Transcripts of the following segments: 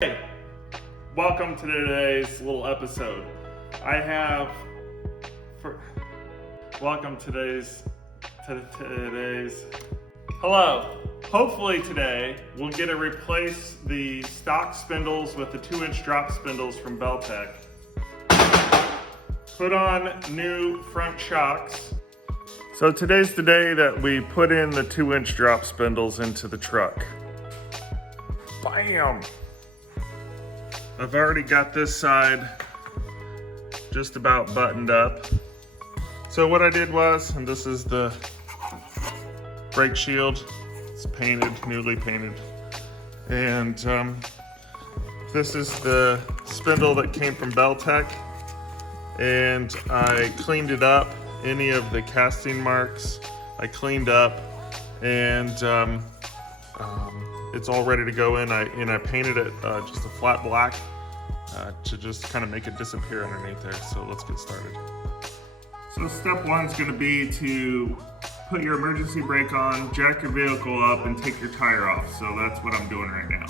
Hey, welcome to today's little episode. Hello. Hopefully today we'll get to replace the stock spindles with the 2-inch drop spindles from Belltech. Put on new front shocks. So today's the day that we put in the 2-inch drop spindles into the truck. Bam! I've already got this side just about buttoned up. So what I did was, and this is the brake shield, it's painted, newly painted. And this is the spindle that came from Belltech. And I cleaned it up, any of the casting marks I cleaned up, and it's all ready to go in. I painted it just a flat black to just kind of make it disappear underneath there. So let's get started. So step one is going to be to put your emergency brake on, jack your vehicle up, and take your tire off. So that's what I'm doing right now.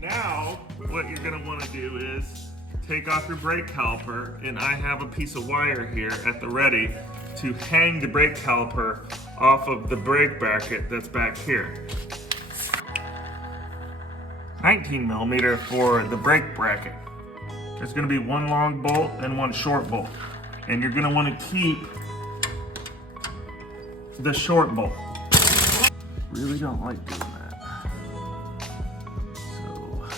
Now, what you're going to want to do is take off your brake caliper, and I have a piece of wire here at the ready to hang the brake caliper off of the brake bracket that's back here. 19 millimeter for the brake bracket. There's going to be one long bolt and one short bolt, and you're going to want to keep the short bolt. Really don't like doing that. So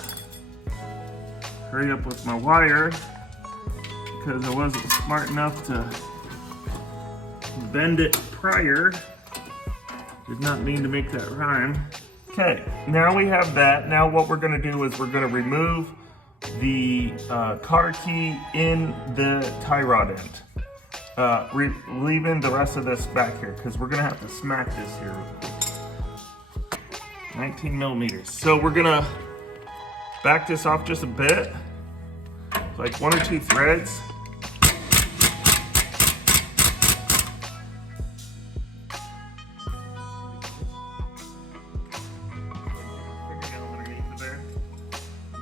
hurry up with my wire because I wasn't smart enough to bend it prior. Did not mean to make that rhyme. Okay, now we have that. Now what we're gonna do is we're gonna remove the car key in the tie rod end. Leaving the rest of this back here because we're gonna have to smack this here. 19 millimeters. So we're gonna back this off just a bit, like 1 or 2 threads.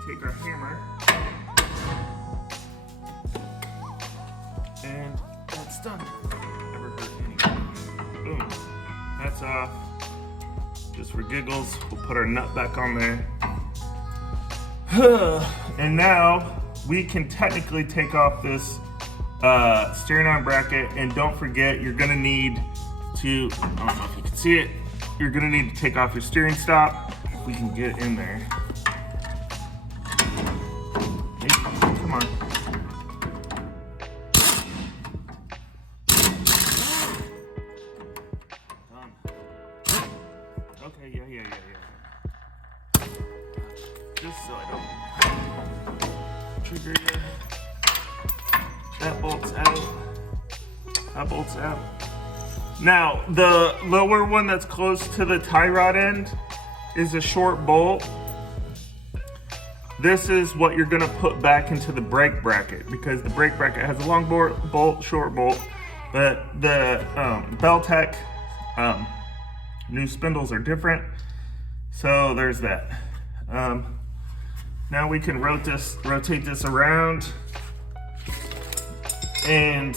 Take our hammer, and that's done. Never hurt anyone. Boom. That's off. Just for giggles, we'll put our nut back on there. And now we can technically take off this steering arm bracket, and don't forget you're gonna need to, I don't know if you can see it, you're gonna need to take off your steering stop. If we can get in there. Come on. Done. Okay, yeah. Just so I don't trigger you. That bolt's out. That bolt's out. Now, the lower one that's close to the tie rod end is a short bolt. This is what you're gonna put back into the brake bracket because the brake bracket has a long bolt, short bolt, but the Belltech new spindles are different. So there's that. Now we can rotate this around, and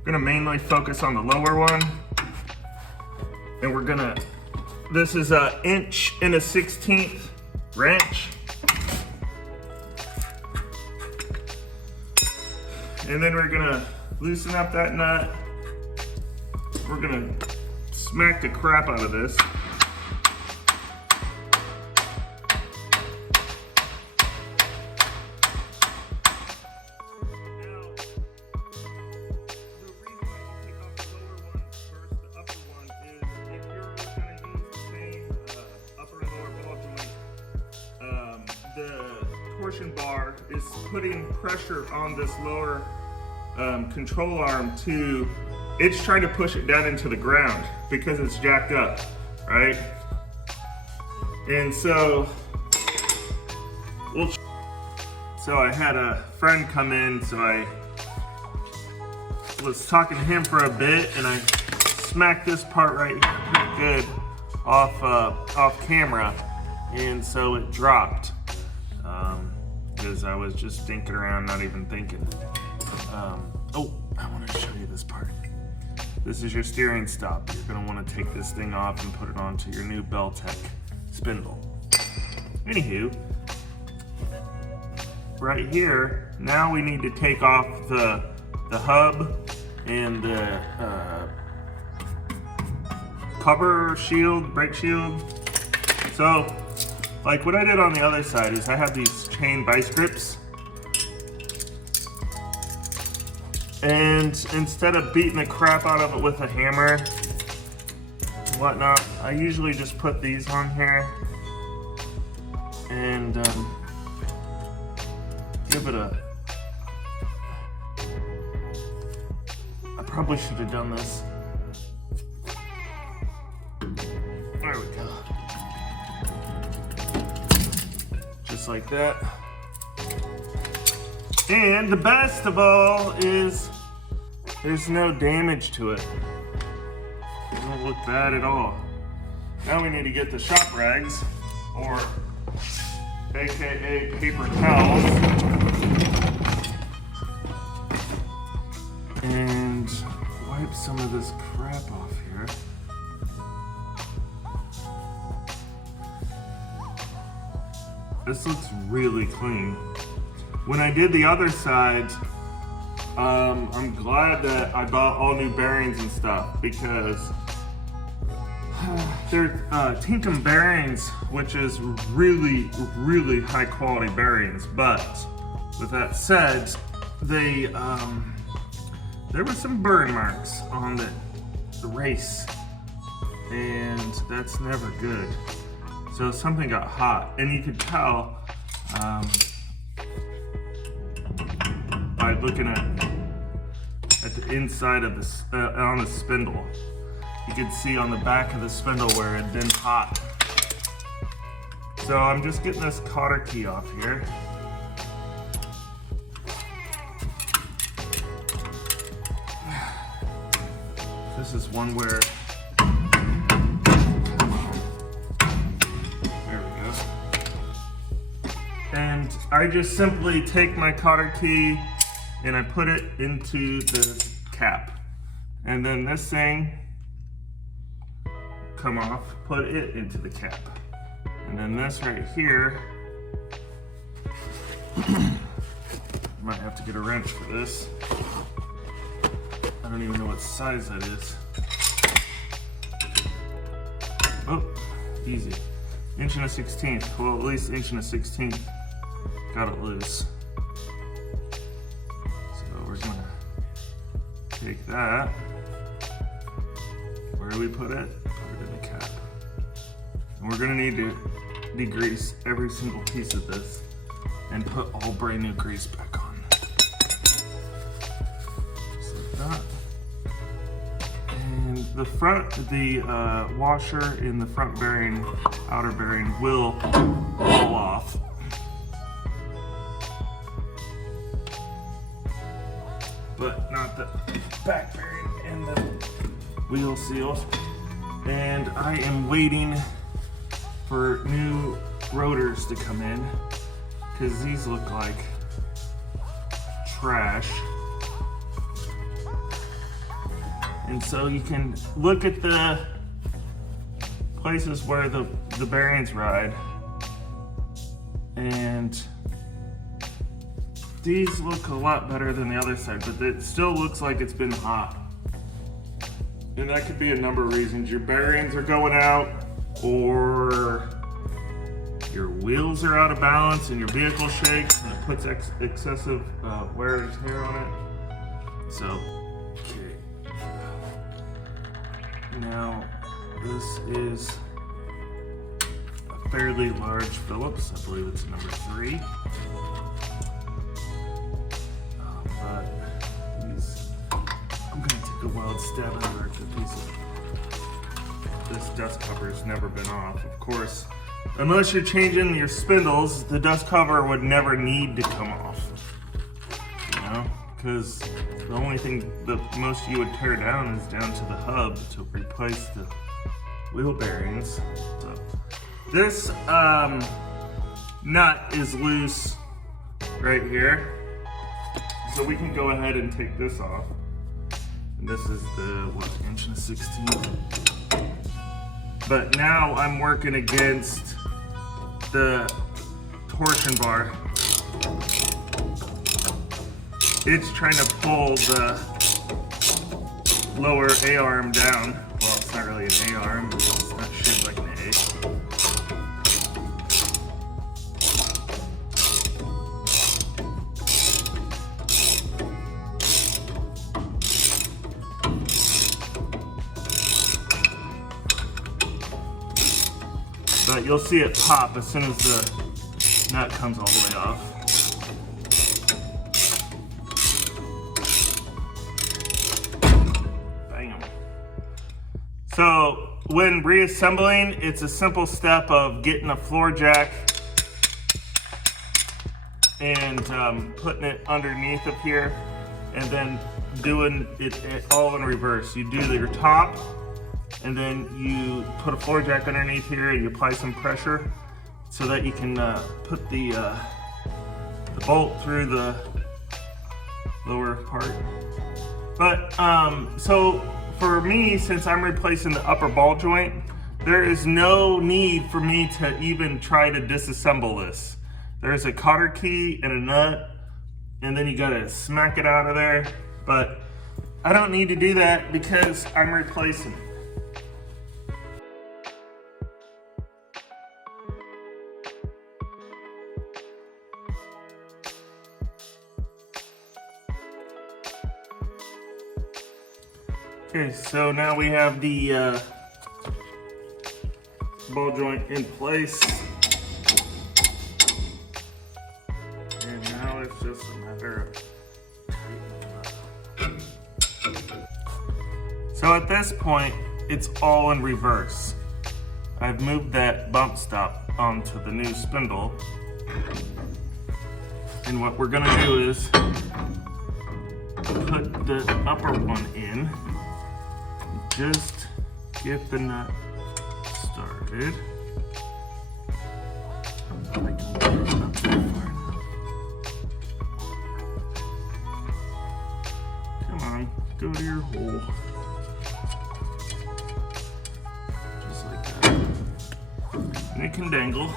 I'm gonna mainly focus on the lower one. And this is an 1 1/16 wrench. And then we're gonna loosen up that nut. We're gonna smack the crap out of this. Now, the reason why you take off the lower one versus the upper one is if you're gonna use the same upper and lower ball joint, the torsion bar is putting pressure on this lower control arm it's trying to push it down into the ground because it's jacked up, right? And so I had a friend come in, so I was talking to him for a bit, and I smacked this part right here pretty good off camera, and so it dropped because I was just dinking around, not even thinking. Oh, I want to show you this part. This is your steering stop. You're going to want to take this thing off and put it onto your new Belltech Spindle. Anywho, right here, now we need to take off the hub and the cover shield, brake shield. So, like what I did on the other side is I have these chain vice grips. And instead of beating the crap out of it with a hammer and whatnot, I usually just put these on here and give it a... I probably should have done this. There we go. Just like that. And the best of all is there's no damage to it. It doesn't look bad at all. Now we need to get the shop rags, or AKA paper towels, and wipe some of this crap off here. This looks really clean. When I did the other side, I'm glad that I bought all new bearings and stuff, because they're Tinkham bearings, which is really, really high quality bearings. But with that said, there were some burn marks on the race, and that's never good. So something got hot, and you could tell by looking at the inside of this on the spindle. You could see on the back of the spindle where it had been hot. So I'm just getting this cotter key off here. This is one where, there we go. And I just simply take my cotter key and I put it into the cap. And then this thing come off, put it into the cap. And then this right here, might have to get a wrench for this. I don't even know what size that is. Oh, easy. 1/16". Well, at least 1/16". Got it loose. So we're gonna take that. Where do we put it? Put it in the cap. And we're gonna need to degrease every single piece of this and put all brand new grease back on. Just like that. And the front, the washer in the front bearing, outer bearing, will fall off. But not the back bearing and the wheel seals. And I am waiting for new rotors to come in, because these look like trash. And so you can look at the places where the bearings ride, and these look a lot better than the other side, but it still looks like it's been hot. And that could be a number of reasons. Your bearings are going out, or your wheels are out of balance and your vehicle shakes and it puts excessive wear and tear on it. So, okay. Now, this is a fairly large Phillips. I believe it's number 3. But I'm gonna take a wild stab at a piece of this dust cover's never been off. Of course, unless you're changing your spindles, the dust cover would never need to come off. You know, because the only thing that most you would tear down is down to the hub to replace the wheel bearings. So this nut is loose right here, so we can go ahead and take this off. And this is the, what, 1/16. But now I'm working against the torsion bar. It's trying to pull the lower A-arm down. Well, it's not really an A-arm, it's not shaped like an A. But you'll see it pop as soon as the nut comes all the way off. Bam. So when reassembling, it's a simple step of getting a floor jack and putting it underneath of here, and then doing it all in reverse. You do your top, and then you put a floor jack underneath here and you apply some pressure so that you can put the bolt through the lower part. But so for me, since I'm replacing the upper ball joint, there is no need for me to even try to disassemble this. There's a cotter key and a nut, and then you gotta smack it out of there. But I don't need to do that because I'm replacing it. Okay, so now we have the ball joint in place. And now it's just a matter of tightening it up. So at this point, it's all in reverse. I've moved that bump stop onto the new spindle. And what we're gonna do is put the upper one in. Just get the nut started. Come on, go to your hole. Just like that. And it can dangle.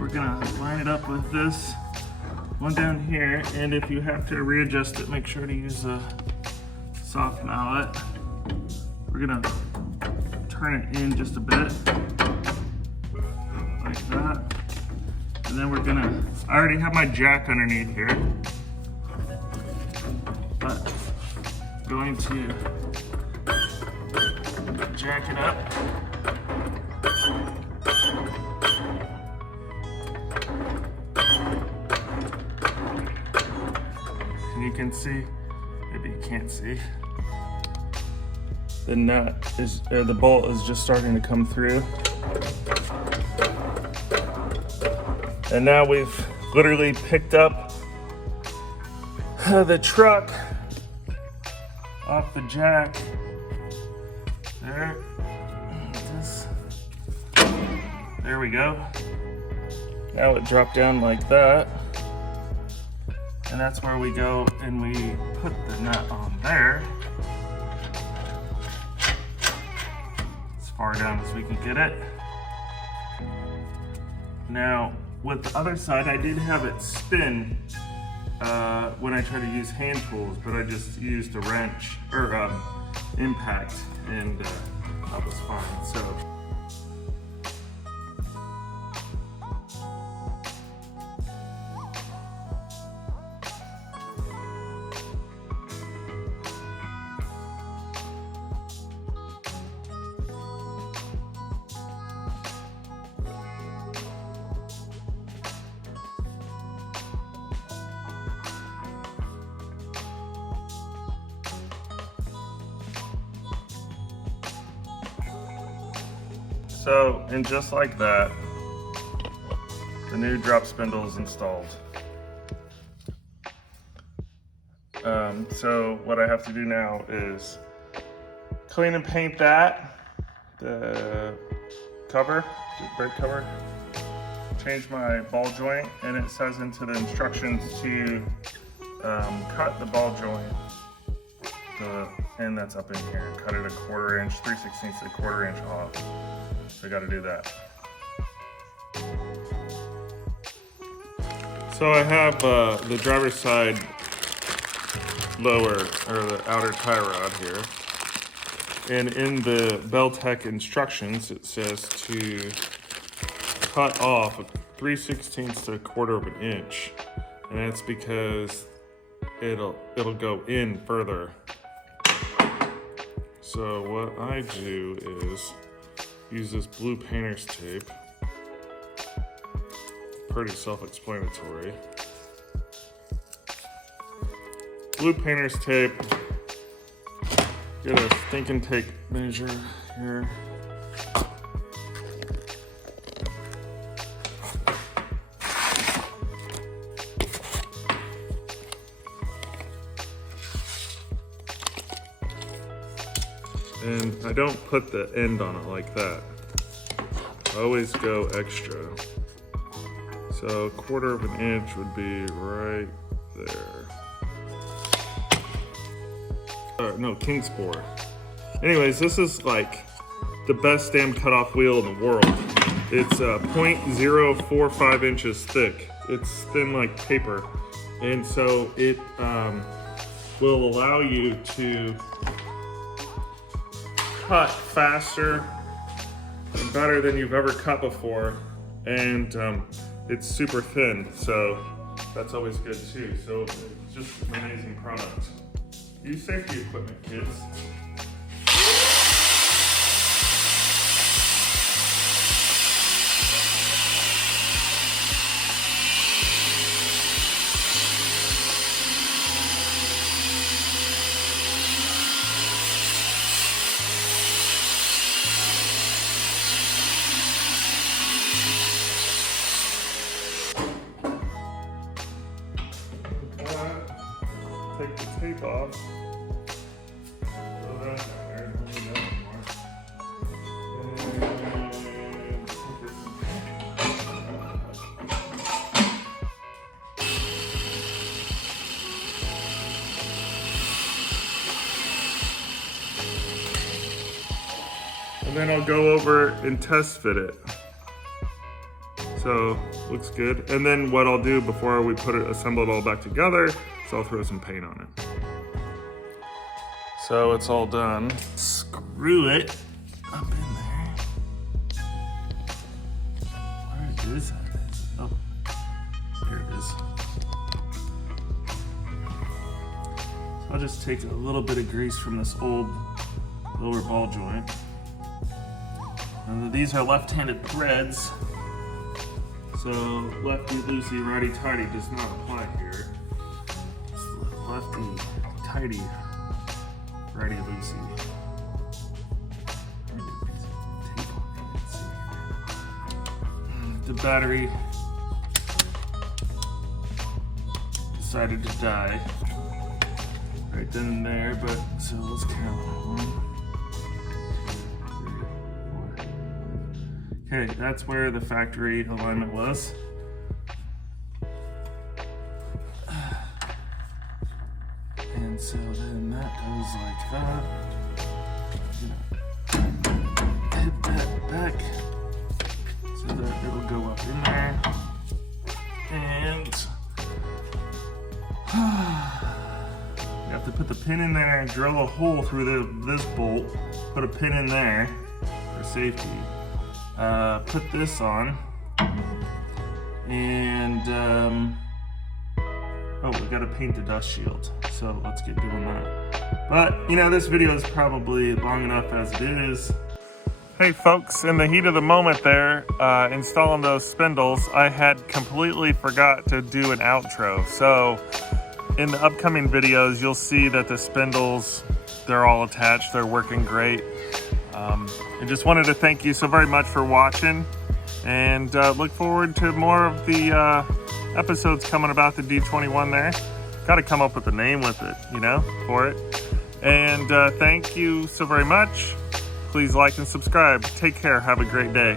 We're gonna line it up with this one down here, and if you have to readjust it, make sure to use a soft mallet. We're gonna turn it in just a bit, like that. And then we're gonna, I already have my jack underneath here, but going to jack it up. And you can see, maybe you can't see, the nut is, or the bolt is just starting to come through. And now we've literally picked up the truck off the jack. There, there we go. Now it dropped down like that. And that's where we go and we put the nut on there. Far down as we can get it. Now, with the other side, I did have it spin when I tried to use hand tools, but I just used a wrench or impact, and that was fine. So. So, and just like that, the new drop spindle is installed. So what I have to do now is clean and paint that, the cover, the brake cover, change my ball joint, and it says into the instructions to cut the ball joint, the end that's up in here, cut it 1/4 inch, 3/16 to 1/4 inch off. So I got to do that. So I have the driver's side lower, or the outer tie rod here. And in the Belltech instructions, it says to cut off 3/16 to 1/4 inch. And that's because it'll go in further. So what I do is use this blue painter's tape. Pretty self-explanatory. Blue painter's tape. Get a stinking tape measure here. And I don't put the end on it like that. I always go extra. So 1/4 inch would be right there. No, Kingsport. Anyways, this is like the best damn cutoff wheel in the world. It's 0.045 inches thick. It's thin like paper. And so it will allow you to cut faster and better than you've ever cut before. And it's super thin, so that's always good too. So it's just an amazing product. Use safety equipment, kids. Take the tape off. Throw that in there. Don't need that anymore. And then I'll go over and test fit it. So looks good. And then what I'll do before we assemble it all back together is I'll throw some paint on it. So it's all done. Screw it up in there. Where is it? Oh, here it is. So I'll just take a little bit of grease from this old lower ball joint. And these are left-handed threads. So lefty-loosey, righty-tighty does not apply here. It's lefty-tighty, righty-loosey. The battery decided to die right then and there, but so let's count. 1, 2, 3, 4. Okay, that's where the factory alignment was. And so then that goes like that. Hit that back so that it'll go up in there. And you have to put the pin in there and drill a hole through this bolt. Put a pin in there for safety. Put this on, and oh, we gotta paint the dust shield, so let's get doing that. But you know, this video is probably long enough as it is. Hey folks, in the heat of the moment there, installing those spindles, I had completely forgot to do an outro. So in the upcoming videos, you'll see that the spindles, they're all attached, they're working great. I just wanted to thank you so very much for watching, and look forward to more of the episodes coming about the D21 there. got to come up with a name with it, you know, for it. And thank you so very much. Please like and subscribe. Take care. Have a great day.